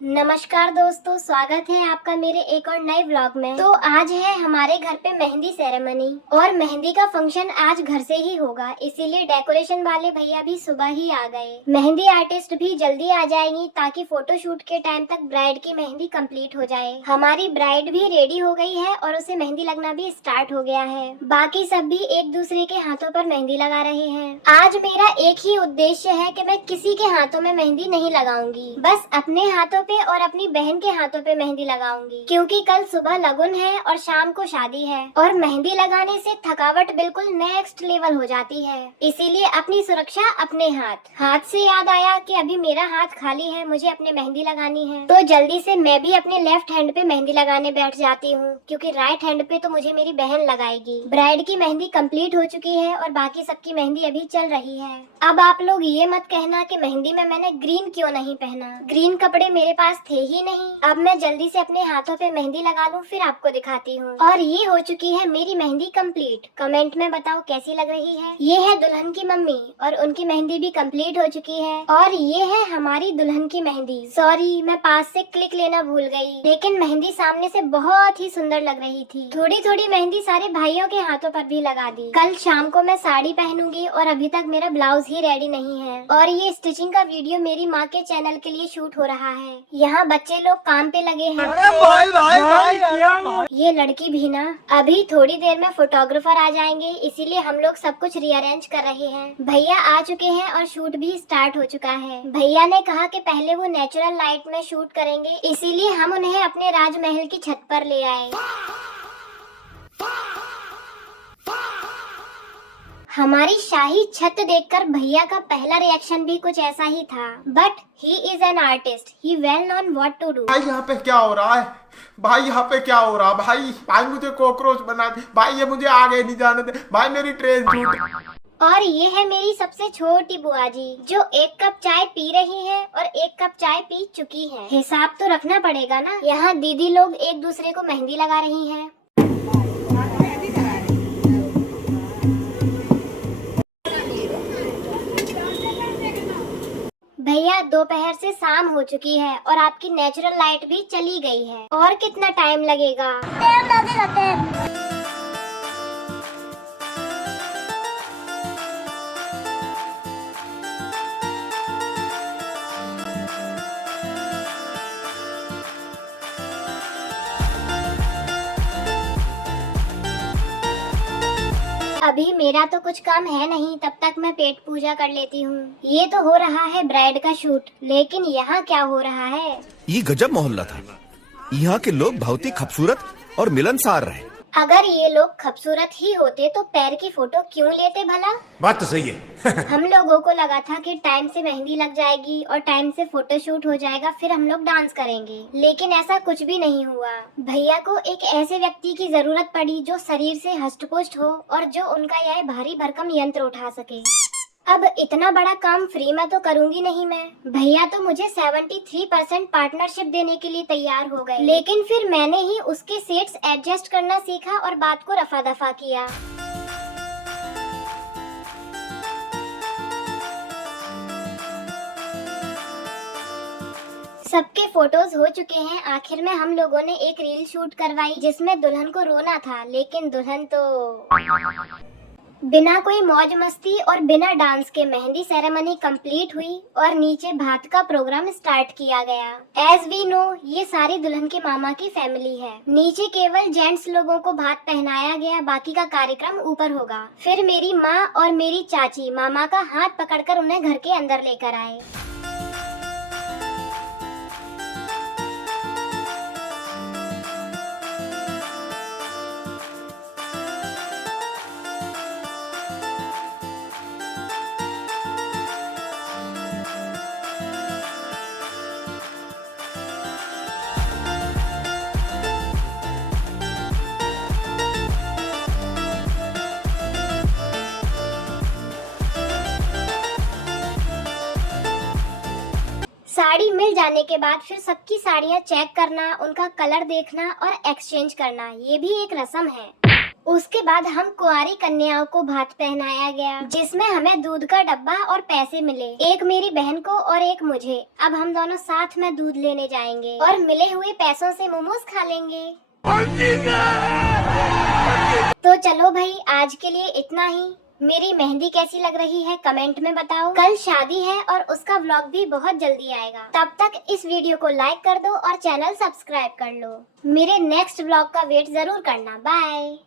नमस्कार दोस्तों, स्वागत है आपका मेरे एक और नए व्लॉग में। तो आज है हमारे घर पे मेहंदी सेरेमनी और मेहंदी का फंक्शन आज घर से ही होगा, इसीलिए डेकोरेशन वाले भैया भी सुबह ही आ गए। मेहंदी आर्टिस्ट भी जल्दी आ जाएंगी ताकि फोटोशूट के टाइम तक ब्राइड की मेहंदी कंप्लीट हो जाए। हमारी ब्राइड भी रेडी हो गई है और उसे मेहंदी लगना भी स्टार्ट हो गया है। बाकी सब भी एक दूसरे के हाथों पर मेहंदी लगा रहे हैं। आज मेरा एक ही उद्देश्य है कि मैं किसी के हाथों में मेहंदी नहीं लगाऊंगी, बस अपने हाथों पे और अपनी बहन के हाथों पे मेहंदी लगाऊंगी, क्योंकि कल सुबह लगन है और शाम को शादी है और मेहंदी लगाने से थकावट बिल्कुल नेक्स्ट लेवल हो जाती है। इसीलिए अपनी सुरक्षा अपने हाथ से याद आया कि अभी मेरा हाथ खाली है, मुझे अपने मेहंदी लगानी है, तो जल्दी से मैं भी अपने लेफ्ट हैंड पे मेहंदी लगाने बैठ जाती हूँ, क्योंकि राइट हैंड पे तो मुझे मेरी बहन लगाएगी। ब्राइड की मेहंदी कंप्लीट हो चुकी है और बाकी सबकी मेहंदी अभी चल रही है। अब आप लोग ये मत कहना कि मेहंदी में मैंने ग्रीन क्यों नहीं पहना, ग्रीन कपड़े मेरे पास थे ही नहीं। अब मैं जल्दी से अपने हाथों पे मेहंदी लगा लूं, फिर आपको दिखाती हूँ। और ये हो चुकी है मेरी मेहंदी कंप्लीट। कमेंट में बताओ कैसी लग रही है। ये है दुल्हन की मम्मी और उनकी मेहंदी भी कंप्लीट हो चुकी है। और ये है हमारी दुल्हन की मेहंदी। सॉरी, मैं पास से क्लिक लेना भूल गई, लेकिन मेहंदी सामने से बहुत ही सुंदर लग रही थी। थोड़ी थोड़ी मेहंदी सारे भाइयों के हाथों पर भी लगा दी। कल शाम को मैं साड़ी पहनूंगी और अभी तक मेरा ब्लाउज ही रेडी नहीं है। और ये स्टिचिंग का वीडियो मेरी माँ के चैनल के लिए शूट हो रहा है। यहाँ बच्चे लोग काम पे लगे हैं। ये लड़की भी ना, अभी थोड़ी देर में फोटोग्राफर आ जाएंगे, इसीलिए हम लोग सब कुछ रीअरेंज कर रहे हैं। भैया आ चुके हैं और शूट भी स्टार्ट हो चुका है। भैया ने कहा कि पहले वो नेचुरल लाइट में शूट करेंगे, इसीलिए हम उन्हें अपने राजमहल की छत पर ले आए। हमारी शाही छत देखकर भैया का पहला रिएक्शन भी कुछ ऐसा ही था, but he is an artist, he well known what to do. भाई यहाँ पे क्या हो रहा है? भाई यहाँ पे क्या हो रहा है? भाई मुझे कॉकरोच बना दे भाई, ये मुझे आगे नहीं जाने दे भाई, मेरी ट्रेन छूट। और ये है मेरी सबसे छोटी बुआ जी, जो एक कप चाय पी रही है और एक कप चाय पी चुकी है। हिसाब तो रखना पड़ेगा ना। यहाँ दीदी लोग एक दूसरे को मेहंदी लगा रही हैं। भैया दोपहर से शाम हो चुकी है और आपकी नेचुरल लाइट भी चली गई है। और कितना टाइम लगेगा? टाइम लगेगा। अभी मेरा तो कुछ काम है नहीं, तब तक मैं पेट पूजा कर लेती हूँ। ये तो हो रहा है ब्राइड का शूट, लेकिन यहाँ क्या हो रहा है? ये गजब मोहल्ला था। यहाँ के लोग बहुत ही खूबसूरत और मिलनसार रहे। अगर ये लोग खूबसूरत ही होते तो पैर की फोटो क्यों लेते भला? बात तो सही है। हम लोगों को लगा था कि टाइम से मेहंदी लग जाएगी और टाइम से फोटोशूट हो जाएगा, फिर हम लोग डांस करेंगे, लेकिन ऐसा कुछ भी नहीं हुआ। भैया को एक ऐसे व्यक्ति की जरूरत पड़ी जो शरीर से हष्ट-पुष्ट हो और जो उनका यह भारी भरकम यंत्र उठा सके। अब इतना बड़ा काम फ्री में तो करूंगी नहीं मैं। भैया तो मुझे 73% पार्टनरशिप देने के लिए तैयार हो गए, लेकिन फिर मैंने ही उसके सेट्स एडजस्ट करना सीखा और बात को रफा दफा किया। सबके फोटोज हो चुके हैं। आखिर में हम लोगों ने एक रील शूट करवाई जिसमें दुल्हन को रोना था, लेकिन दुल्हन तो बिना कोई मौज मस्ती और बिना डांस के मेहंदी सेरेमनी कंप्लीट हुई और नीचे भात का प्रोग्राम स्टार्ट किया गया। एज वी नो, ये सारी दुल्हन के मामा की फैमिली है। नीचे केवल जेंट्स लोगों को भात पहनाया गया, बाकी का कार्यक्रम ऊपर होगा। फिर मेरी माँ और मेरी चाची मामा का हाथ पकड़कर उन्हें घर के अंदर लेकर आए। साड़ी मिल जाने के बाद फिर सबकी साड़ियाँ चेक करना, उनका कलर देखना और एक्सचेंज करना, ये भी एक रस्म है। उसके बाद हम कुंवारी कन्याओं को भात पहनाया गया, जिसमें हमें दूध का डब्बा और पैसे मिले, एक मेरी बहन को और एक मुझे। अब हम दोनों साथ में दूध लेने जाएंगे और मिले हुए पैसों से मोमोज खा लेंगे। तो चलो भाई, आज के लिए इतना ही। मेरी मेहंदी कैसी लग रही है कमेंट में बताओ। कल शादी है और उसका व्लॉग भी बहुत जल्दी आएगा। तब तक इस वीडियो को लाइक कर दो और चैनल सब्सक्राइब कर लो। मेरे नेक्स्ट व्लॉग का वेट जरूर करना। बाय।